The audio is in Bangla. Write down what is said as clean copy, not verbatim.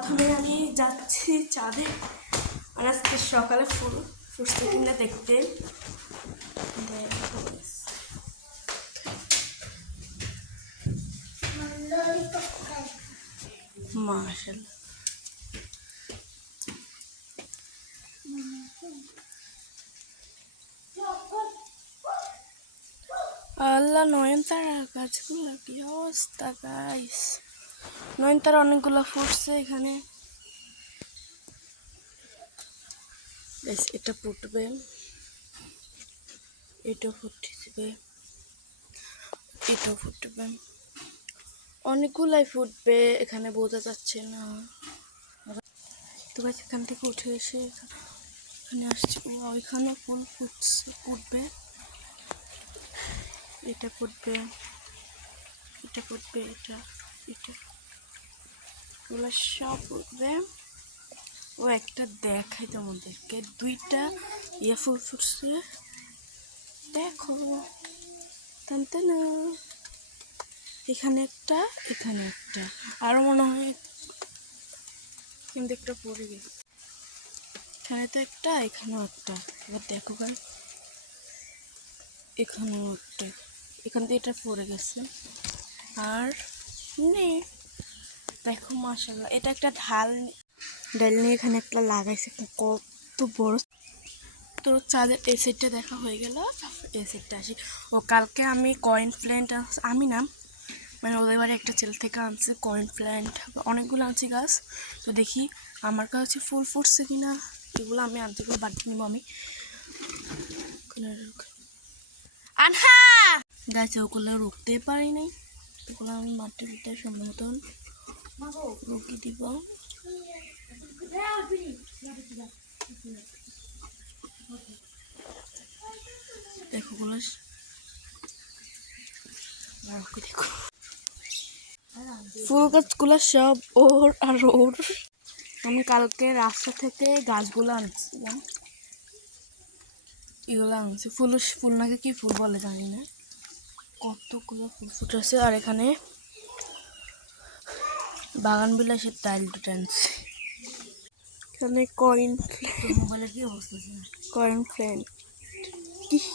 প্রথমে আমি যাচ্ছি চাঁদে, আর আজকে সকালে ফুল ফুটছে কিনা দেখতে। মাশাআল্লাহ, আল্লাহ নয়নতারা গাছগুলো কি অবস্থা গাইস। নয়নতারা অনেকগুলো ফুটছে এখানে। এটা ফুটবে, এটাও ফুটবে, এটাও ফুটবে, অনেকগুলাই ফুটবে, এখানে বোঝা যাচ্ছে না। তো গাছ এখান থেকে উঠে এসে এখানে আসছে, ওইখানে ফুল ফুটবে, এটা ফুটবে, এটা ফুটবে, এটা এটা এগুলো সব ফুটবে। ও একটা দেখাই তোমাদেরকে, দুইটা ফুল ফুটছে দেখো, টানতে না, এখানে একটা, এখানে একটা, আরো মনে হয় কিন্তু একটা পড়ে গেছে। এখানে তো একটা, এখানেও একটা, এবার দেখো ভাই, এখানেও একটা, এখান থেকে এটা পড়ে গেছে। আর নেই, দেখো মাশাআল্লাহ, এটা একটা ডাল নিয়ে এখানে একটা লাগাইছে, কত বড়। তো চাঁদের এই সাইডটা দেখা হয়ে গেল, এই সাইডটা আসি। ও কালকে আমি কয়েন প্ল্যান্ট, আমি না মানে ওদের বাড়ি একটা ছেলে থেকে আনছে কয়েন প্ল্যান্ট, অনেকগুলো আনছি গাছ। তো দেখি আমার কাছে ফুল ফুটছে কিনা, এগুলো আমি আনতে করে বাড়িতে নিব আমি। আনহা গাছে ওগুলো রুখতে পারি নাই, ওগুলো আমি মাটির ভিতরে সময় মতন রুকি দিব। দেখো গুলো, দেখো ফুল গাছগুলো সব ওর আর ওর। আমি কালকে রাস্তা থেকে গাছগুলো আনছিলাম, এগুলো আনছি। ফুল নাকি কি ফুল বলে জানি না, কতগুলো ফুল ফুটেছে। আর এখানে বাগান বিলাসের টাইল দুটো আনছি। এখানে কয়েন প্ল্যান্ট,